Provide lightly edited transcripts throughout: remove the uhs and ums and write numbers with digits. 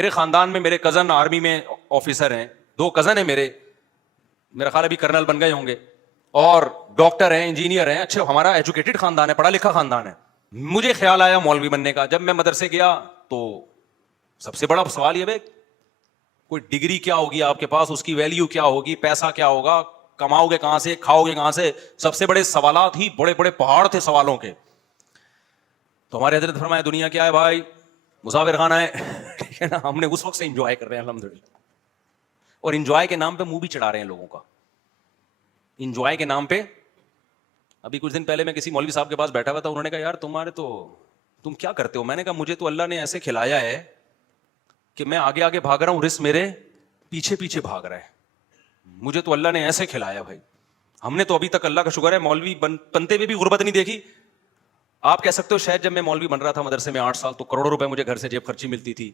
میرے خاندان میں میرے کزن آرمی میں آفیسر ہیں, 2 کزن ہیں میرا خیال ابھی کرنل بن گئے ہوں گے, اور ڈاکٹر ہیں, انجینئر ہیں, اچھے ہمارا ایجوکیٹڈ خاندان ہے, پڑھا لکھا خاندان ہے. مجھے خیال آیا مولوی بننے کا. جب میں مدرسے گیا تو سب سے بڑا سوال یہ ہے کوئی ڈگری کیا ہوگی آپ کے پاس, اس کی ویلیو کیا ہوگی, پیسہ کیا ہوگا, کماؤ گے کہاں سے, کھاؤ گے کہاں سے. سب سے بڑے سوالات ہی بڑے بڑے پہاڑ تھے سوالوں کے. تو ہمارے حضرت فرمایا دنیا کیا ہے بھائی, مسافر خانہ ہے, ٹھیک ہے نا. ہم نے اس وقت سے انجوائے کر رہے ہیں الحمدللہ, اور انجوائے کے نام پہ منہ بھی چڑھا رہے ہیں لوگوں کا. انجوائے کے نام پہ ابھی کچھ دن پہلے میں کسی مولوی صاحب کے پاس بیٹھا ہوا تھا, انہوں نے کہا یار تم کیا کرتے ہو. میں نے کہا مجھے تو اللہ نے ایسے کھلایا ہے کہ میں آگے آگے بھاگ رہا ہوں, رزق میرے پیچھے پیچھے بھاگ رہا ہے. مجھے تو اللہ نے ایسے کھلایا بھائی. ہم نے تو ابھی تک اللہ کا شکر ہے مولوی بنتے ہوئے بھی غربت نہیں دیکھی. آپ کہہ سکتے ہو شاید جب میں مولوی بن رہا تھا مدرسے میں 8 سال, تو کروڑوں روپے مجھے گھر سے جیب خرچی ملتی تھی.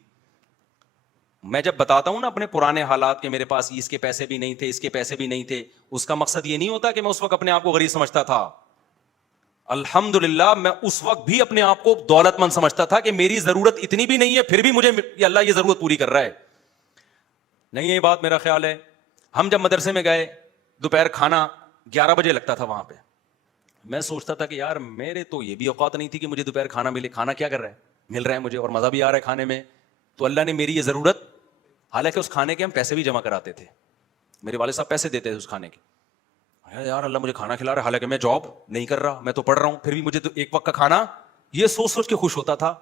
میں جب بتاتا ہوں نا اپنے پرانے حالات کہ میرے پاس اس کے پیسے بھی نہیں تھے, اس کے پیسے بھی نہیں تھے, اس کا مقصد یہ نہیں ہوتا کہ میں اس وقت اپنے آپ کو غریب سمجھتا تھا. الحمدللہ میں اس وقت بھی اپنے آپ کو دولت مند سمجھتا تھا کہ میری ضرورت اتنی بھی نہیں ہے, پھر بھی مجھے اللہ یہ ضرورت پوری کر رہا ہے. نہیں یہ بات میرا خیال ہے. ہم جب مدرسے میں گئے, دوپہر کھانا 11 بجے لگتا تھا وہاں پہ. میں سوچتا تھا کہ یار میرے تو یہ بھی اوقات نہیں تھی کہ مجھے دوپہر کھانا ملے. کھانا کیا کر رہا ہے, مل رہا ہے مجھے, اور مزہ بھی آ رہا ہے کھانے میں. تو اللہ نے میری یہ ضرورت, حالانکہ اس کھانے کے ہم پیسے بھی جمع کراتے تھے, میرے والد صاحب پیسے دیتے تھے اس کھانے کے. یار اللہ مجھے کھانا کھلا رہا ہے, حالانکہ میں جاب نہیں کر رہا, میں تو پڑھ رہا ہوں, پھر بھی مجھے تو ایک وقت کا کھانا. یہ سوچ سوچ کے خوش ہوتا تھا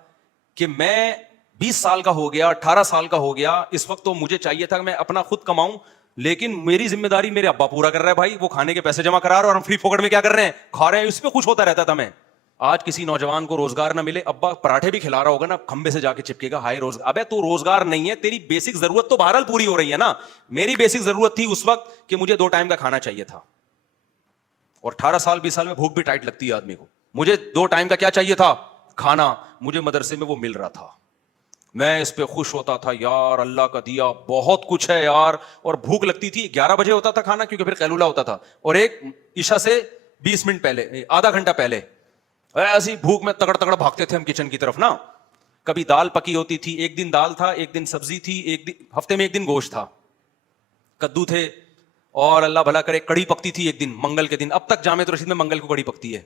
کہ میں 20 سال کا ہو گیا, 18 سال کا ہو گیا, اس وقت تو مجھے چاہیے تھا کہ میں اپنا خود کماؤں, لیکن میری ذمہ داری میرے ابا پورا کر رہا ہے بھائی. وہ کھانے کے پیسے جمع کرا رہا ہے اور ہم فری فوکٹ میں کیا کر رہے ہیں, کھا رہے ہیں. اس پہ خوش ہوتا رہتا تھا میں. آج کسی نوجوان کو روزگار نہ ملے, ابا پراٹھے بھی کھلا رہا ہوگا نا, کھمبے سے جا کے چپکے گا, ہائے روزگار. ابے تو روزگار نہیں ہے, تیری بیسک ضرورت تو بہرحال پوری ہو رہی ہے نا. میری بیسک ضرورت تھی اس وقت کہ مجھے 2 ٹائم کا کھانا چاہیے تھا, اور 18 سال 20 سال میں بھوک بھی ٹائٹ لگتی ہے آدمی کو. مجھے 2 ٹائم کا کیا چاہیے تھا, کھانا. مجھے مدرسے میں وہ مل رہا تھا, میں اس پہ خوش ہوتا تھا. یار اللہ کا دیا بہت کچھ ہے یار. اور بھوک لگتی تھی, 11 بجے ہوتا تھا کھانا, کیونکہ پھر قیلولہ ہوتا تھا, اور ایک عشاء سے 20 منٹ پہلے, آدھا گھنٹہ پہلے. ایسی بھوک میں تگڑ تگڑ بھاگتے تھے ہم کچن کی طرف نا. کبھی دال پکی ہوتی تھی, ایک دن دال تھا, ایک دن سبزی تھی, ایک دن ہفتے میں ایک دن گوشت تھا, کدو تھے, اور اللہ بھلا کرے کڑی پکتی تھی ایک دن منگل کے دن. اب تک جامع رشید میں منگل کو کڑی پکتی ہے.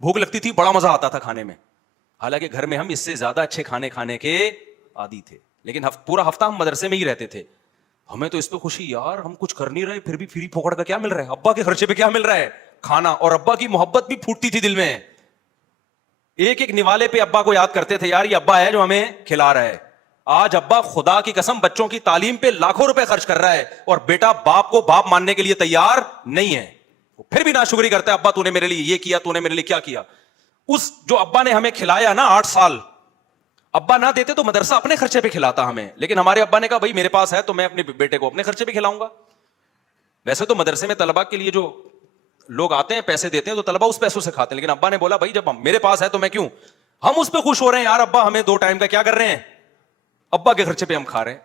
بھوک لگتی تھی, بڑا مزہ آتا تھا کھانے میں. حالانکہ گھر میں ہم اس سے زیادہ اچھے کھانے کھانے کے عادی تھے, لیکن پورا ہفتہ ہم مدرسے میں ہی رہتے تھے. ہمیں تو اس پہ خوشی, یار ہم کچھ کر نہیں رہے پھر بھی فری پھوکڑ کا کیا مل رہا ہے, ابا کے خرچے پہ کیا مل رہا ہے, کھانا. اور ابا کی محبت بھی پھوٹتی تھی دل میں. ایک ایک نوالے پہ ابا کو یاد کرتے تھے, یار یہ ابا ہے جو ہمیں کھلا رہا ہے. آج ابا خدا کی قسم بچوں کی تعلیم پہ لاکھوں روپے خرچ کر رہا ہے, اور بیٹا باپ کو باپ ماننے کے لیے تیار نہیں ہے, پھر بھی ناشکری کرتا ہے, ابا تو نے میرے لیے یہ کیا, تو نے میرے لیے کیا کیا. اس جو ابا نے ہمیں کھلایا نا 8 سال, ابا نہ دیتے تو مدرسہ اپنے خرچے پہ کھلاتا ہمیں, لیکن ہمارے ابا نے کہا بھائی میرے پاس ہے تو میں اپنے بیٹے کو اپنے خرچے پہ کھلاؤں گا. ویسے تو مدرسے میں طلبہ کے لیے جو لوگ آتے ہیں پیسے دیتے ہیں تو طلبہ اس پیسوں سے کھاتے ہیں, لیکن ابا نے بولا بھائی جب میرے پاس ہے تو میں کیوں. ہم اس پہ خوش ہو رہے ہیں, یار ابا ہمیں 2 ٹائم کا کیا کر رہے ہیں, ابا کے خرچے پہ ہم کھا رہے ہیں.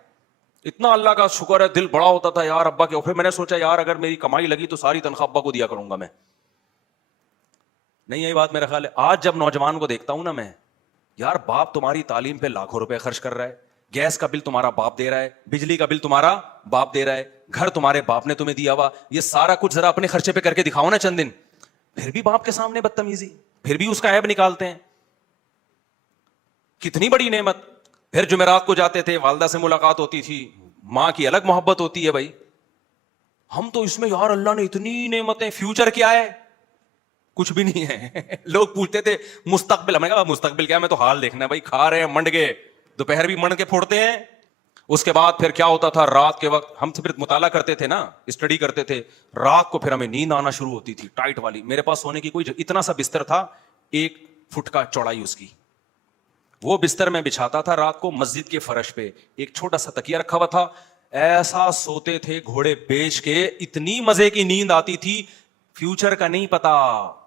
اتنا اللہ کا شکر ہے, دل بڑا ہوتا تھا یار ابا کے. پھر میں نے سوچا یار اگر میری کمائی لگی تو ساری تنخواہ ابا کو دیا کروں گا میں. نہیں یہی بات میرا خیال ہے. آج جب نوجوان کو دیکھتا ہوں نا میں, یار باپ تمہاری تعلیم پہ لاکھوں روپے خرچ کر رہا ہے, گیس کا بل تمہارا باپ دے رہا ہے, بجلی کا بل تمہارا باپ دے رہا ہے, گھر تمہارے باپ نے تمہیں دیا ہوا, یہ سارا کچھ ذرا اپنے خرچے پہ کر کے دکھاؤ نا چند دن. پھر بھی باپ کے سامنے بدتمیزی, پھر بھی اس کا عیب نکالتے ہیں. کتنی بڑی نعمت. پھر جمعرات کو جاتے تھے, والدہ سے ملاقات ہوتی تھی, ماں کی الگ محبت ہوتی ہے بھائی. ہم تو اس میں یار اللہ نے اتنی نعمتیں, فیوچر کیا ہے, کچھ بھی نہیں ہے. لوگ پوچھتے تھے مستقبل, ہمیں کہا مستقبل کیا, میں تو حال دیکھنا ہے بھائی. کھا رہے ہیں منڈ کے, دوپہر بھی منڈ کے پھوڑتے ہیں. اس کے بعد پھر کیا ہوتا تھا, رات کے وقت ہم پھر مطالعہ کرتے تھے نا, اسٹڈی کرتے تھے. رات کو پھر ہمیں نیند آنا شروع ہوتی تھی ٹائٹ والی. میرے پاس سونے کی کوئی اتنا سا بستر تھا, 1 فٹ کا چوڑائی اس کی, وہ بستر میں بچھاتا تھا رات کو مسجد کے فرش پہ. ایک چھوٹا سا تکیہ رکھا ہوا تھا, ایسا سوتے تھے گھوڑے بیچ کے, اتنی مزے کی نیند آتی تھی. فیوچر کا نہیں پتا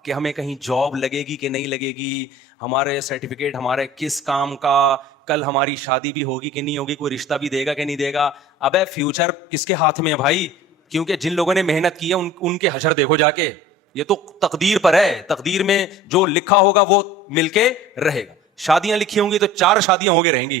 کہ ہمیں کہیں جاب لگے گی کہ نہیں لگے گی, ہمارے سرٹیفکیٹ ہمارے کس کام کا, کل ہماری شادی بھی ہوگی کہ نہیں ہوگی, کوئی رشتہ بھی دے گا کہ نہیں دے گا. ابے فیوچر کس کے ہاتھ میں ہے بھائی, کیونکہ جن لوگوں نے محنت کی ہے ان کے حشر دیکھو جا کے. یہ تو تقدیر پر ہے, تقدیر میں جو لکھا ہوگا وہ مل کے رہے گا. شادیاں لکھی ہوں گی تو 4 شادیاں ہو کے رہیں گی,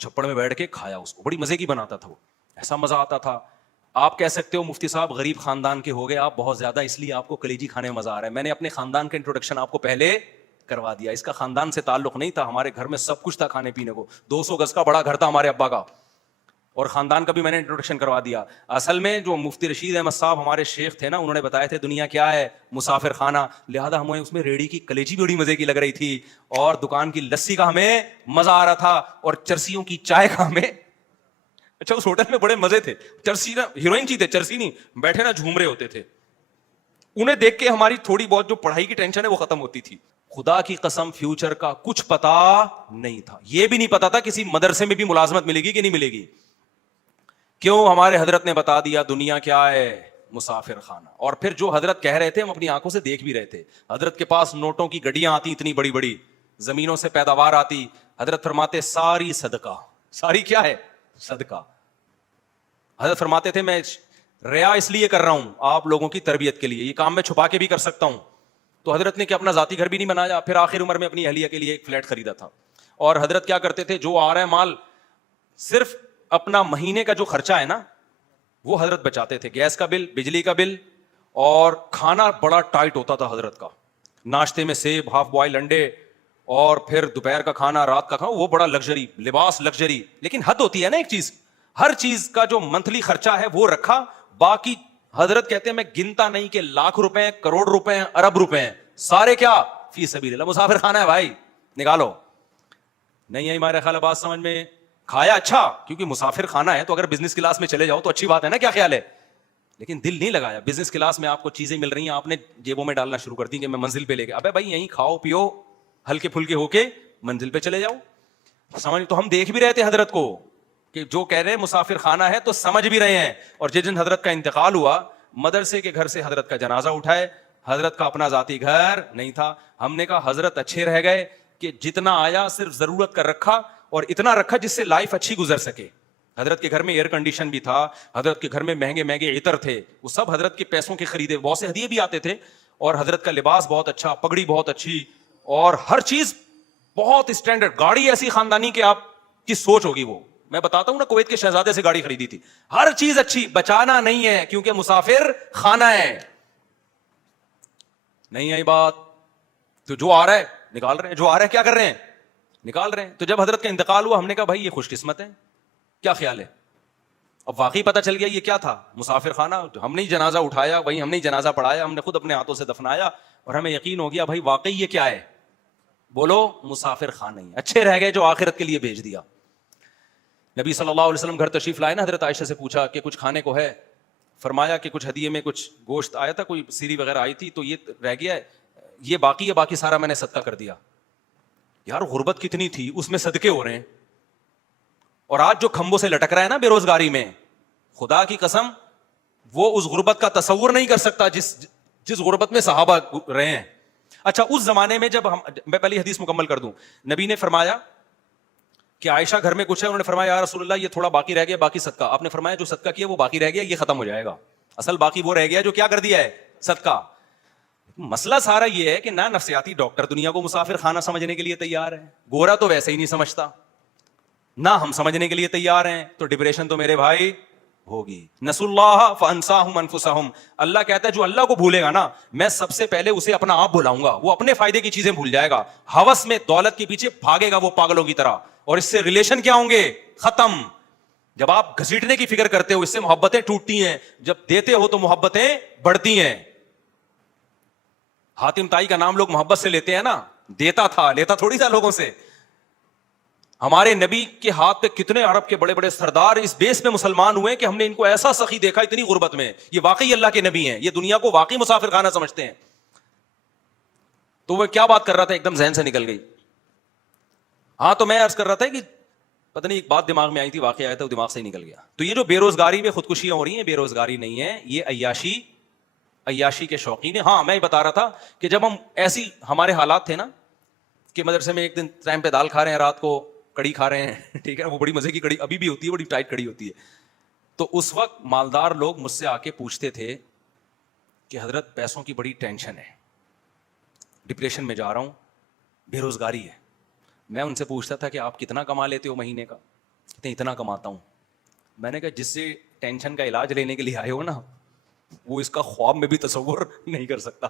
چھپڑ میں بیٹھ کے کھایا اس کو, بڑی مزے کی بناتا تھا وہ, ایسا مزہ آتا تھا. آپ کہہ سکتے ہو مفتی صاحب غریب خاندان کے ہو گئے آپ بہت زیادہ, اس لیے آپ کو کلیجی کھانے میں مزہ آ رہا ہے. میں نے اپنے خاندان کا انٹروڈکشن آپ کو پہلے کروا دیا. اس کا خاندان سے تعلق نہیں تھا, ہمارے گھر میں سب کچھ تھا کھانے پینے کو. 200 گز کا بڑا گھر تھا ہمارے ابا کا, اور خاندان کا بھی میں نے انٹروڈکشن کروا دیا. اصل میں جو مفتی رشید احمد صاحب ہمارے شیخ تھے نا, انہوں نے بتایا تھے دنیا کیا ہے, مسافر خانہ. لہذا ہمیں اس میں ریڑھی کی کلیجی بھی بڑی مزے کی لگ رہی تھی, اور دکان کی لسی کا ہمیں مزہ آ رہا تھا, اور چرسیوں کی چائے کا ہمیں. اچھا اس ہوٹل میں بڑے مزے تھے, چرسی نا ہیروئن چی تھے, چرسی نہیں, بیٹھے نا جھوم رہے ہوتے تھے. انہیں دیکھ کے ہماری تھوڑی بہت جو پڑھائی کی ٹینشن ہے وہ ختم ہوتی تھی. خدا کی قسم فیوچر کا کچھ پتا نہیں تھا. یہ بھی نہیں پتا تھا کسی مدرسے میں بھی ملازمت ملے گی کہ نہیں ملے گی. کیوں؟ ہمارے حضرت نے بتا دیا دنیا کیا ہے, مسافر خانہ. اور پھر جو حضرت کہہ رہے تھے ہم اپنی آنکھوں سے دیکھ بھی رہے تھے. حضرت کے پاس نوٹوں کی گڈیاں آتی اتنی بڑی بڑی, زمینوں سے پیداوار آتی. حضرت فرماتے ساری صدقہ, ساری کیا ہے, صدقہ. حضرت فرماتے تھے میں ریا اس لیے کر رہا ہوں آپ لوگوں کی تربیت کے لیے, یہ کام میں چھپا کے بھی کر سکتا ہوں. تو حضرت نے کہ اپنا ذاتی گھر بھی نہیں بنایا, پھر آخر عمر میں اپنی اہلیہ کے لیے ایک فلیٹ خریدا تھا. اور حضرت کیا کرتے تھے, جو آ رہا ہے مال صرف اپنا مہینے کا جو خرچہ ہے نا وہ حضرت بچاتے تھے. گیس کا بل, بجلی کا بل, اور کھانا بڑا ٹائٹ ہوتا تھا حضرت کا. ناشتے میں سیب, ہاف بوائل انڈے, اور پھر دوپہر کا کھانا, رات کا کھانا, وہ بڑا لگژری, لباس لگژری. لیکن حد ہوتی ہے نا ایک چیز, ہر چیز کا جو منتھلی خرچہ ہے وہ رکھا. باقی حضرت کہتے ہیں میں گنتا نہیں کہ لاکھ روپے, کروڑ روپے, ارب روپے, سارے کیا فی سبیل اللہ. مسافر خانہ ہے بھائی, نکالو. نہیں ہے ہمارے خیال بات سمجھ میں. کھایا اچھا کیونکہ مسافر خانہ ہے, تو اگر بزنس کلاس میں چلے جاؤ تو اچھی بات ہے نا, کیا خیال ہے. لیکن دل نہیں لگایا. بزنس کلاس میں آپ کو چیزیں مل رہی ہیں, آپ نے جیبوں میں ڈالنا شروع کر دی کہ میں منزل پہ لے کے. ابے بھائی یہیں کھاؤ پیو, ہلکے پھلکے ہو کے منزل پہ چلے جاؤ. سمجھ, تو ہم دیکھ بھی رہے تھے حضرت کو کہ جو کہہ رہے ہیں مسافر خانہ ہے تو سمجھ بھی رہے ہیں. اور جس دن حضرت کا انتقال ہوا, مدرسے کے گھر سے حضرت کا جنازہ اٹھائے. حضرت کا اپنا ذاتی گھر نہیں تھا. ہم نے کہا حضرت اچھے رہ گئے کہ جتنا آیا صرف ضرورت کا رکھا, اور اتنا رکھا جس سے لائف اچھی گزر سکے. حضرت کے گھر میں ایئر کنڈیشن بھی تھا, حضرت کے گھر میں مہنگے مہنگے عطر تھے, وہ سب حضرت کے پیسوں کے خریدے. بہت سے ہدیے بھی آتے تھے, اور حضرت کا لباس بہت اچھا, پگڑی بہت اچھی, اور ہر چیز بہت اسٹینڈرڈ. گاڑی ایسی خاندانی کہ آپ کی سوچ ہوگی. وہ میں بتاتا ہوں نا, کویت کے شہزادے سے گاڑی خریدی تھی. ہر چیز اچھی, بچانا نہیں ہے کیونکہ مسافر خانہ ہے. نہیں ہے بات. تو جو آ رہا ہے نکال رہے ہیں, جو آ رہا ہے کیا کر رہے ہیں, نکال رہے ہیں. تو جب حضرت کا انتقال ہوا ہم نے کہا بھائی یہ خوش قسمت ہے, کیا خیال ہے. اب واقعی پتہ چل گیا یہ کیا تھا, مسافر خانہ. ہم نے جنازہ اٹھایا, وہیں ہم نے جنازہ پڑھایا, ہم نے خود اپنے ہاتھوں سے دفنایا, اور ہمیں یقین ہو گیا بھائی واقعی یہ کیا ہے, بولو مسافر خانہ ہی. اچھے رہ گئے جو آخرت کے لیے بھیج دیا. نبی صلی اللہ علیہ وسلم گھر تشریف لائے نا, حضرت عائشہ سے پوچھا کہ کچھ کھانے کو ہے. فرمایا کہ کچھ ہدیے میں کچھ گوشت آیا تھا, کوئی سیری وغیرہ آئی تھی, تو یہ رہ گیا ہے, یہ باقی ہے, باقی سارا میں نے صدقہ کر دیا. یار غربت کتنی تھی, اس میں صدقے ہو رہے ہیں. اور آج جو کھمبوں سے لٹک رہا ہے نا بے روزگاری میں, خدا کی قسم وہ اس غربت کا تصور نہیں کر سکتا جس غربت میں صحابہ رہے ہیں. اچھا اس زمانے میں جب میں پہلی حدیث مکمل کر دوں, نبی نے فرمایا کہ عائشہ گھر میں کچھ ہے, انہوں نے فرمایا یا رسول اللہ یہ تھوڑا باقی رہ گیا, باقی صدقہ. آپ نے فرمایا جو صدقہ کیا وہ باقی رہ گیا, یہ ختم ہو جائے گا. اصل باقی وہ رہ گیا جو کیا کر دیا ہے, صدقہ. مسئلہ سارا یہ ہے کہ نہ نفسیاتی ڈاکٹر دنیا کو مسافر خانہ سمجھنے کے لیے تیار ہے, گورا تو ویسے ہی نہیں سمجھتا, نہ ہم سمجھنے کے لیے تیار ہیں, تو ڈپریشن تو میرے بھائی ہوگی. نسوا اللہ فانساہم انفسہم. اللہ کہتا ہے جو اللہ کو بھولے گا نا, میں سب سے پہلے اسے اپنا آپ بھلاؤں گا. وہ اپنے فائدے کی چیزیں بھول جائے گا, ہوس میں دولت کے پیچھے بھاگے گا وہ پاگلوں کی طرح, اور اس سے ریلیشن کیا ہوں گے, ختم. جب آپ گھسیٹنے کی فکر کرتے ہو اس سے محبتیں ٹوٹتی ہیں, جب دیتے ہو تو محبتیں بڑھتی ہیں. حاتم طائی کا نام لوگ محبت سے لیتے ہیں نا, دیتا تھا, لیتا تھوڑی تھا لوگوں سے. ہمارے نبی کے ہاتھ پہ کتنے عرب کے بڑے بڑے سردار اس بیس میں مسلمان ہوئے کہ ہم نے ان کو ایسا سخی دیکھا اتنی غربت میں, یہ واقعی اللہ کے نبی ہیں, یہ دنیا کو واقعی مسافر خانہ سمجھتے ہیں. تو وہ کیا بات کر رہا تھا, ایک دم ذہن سے نکل گئی. ہاں تو میں عرض کر رہا تھا کہ پتہ نہیں ایک بات دماغ میں آئی تھی, واقعہ آیا تھا, وہ دماغ سے ہی نکل گیا. تو یہ جو بے روزگاری میں خودکشیاں ہو رہی ہیں, بے روزگاری نہیں ہے, یہ عیاشی کے شوقین ہیں. ہاں میں بتا رہا تھا کہ جب ہم ایسی ہمارے حالات تھے نا کہ مدرسے میں ایک دن ٹائم پہ دال کھا رہے ہیں, رات کو کڑی کھا رہے ہیں, ٹھیک ہے, وہ بڑی مزے کی کڑی ابھی بھی ہوتی ہے, بڑی ٹائٹ کڑی ہوتی ہے. تو اس وقت مالدار لوگ مجھ سے آ کے پوچھتے تھے کہ حضرت پیسوں کی بڑی ٹینشن ہے, ڈپریشن میں جا رہا ہوں, بے روزگاری ہے. میں ان سے پوچھتا تھا کہ آپ کتنا کما لیتے ہو مہینے کا, کہتے ہیں اتنا کماتا ہوں. میں نے کہا جس سے ٹینشن کا علاج لینے کے لیے آئے ہو نا, وہ اس کا خواب میں بھی تصور نہیں کر سکتا.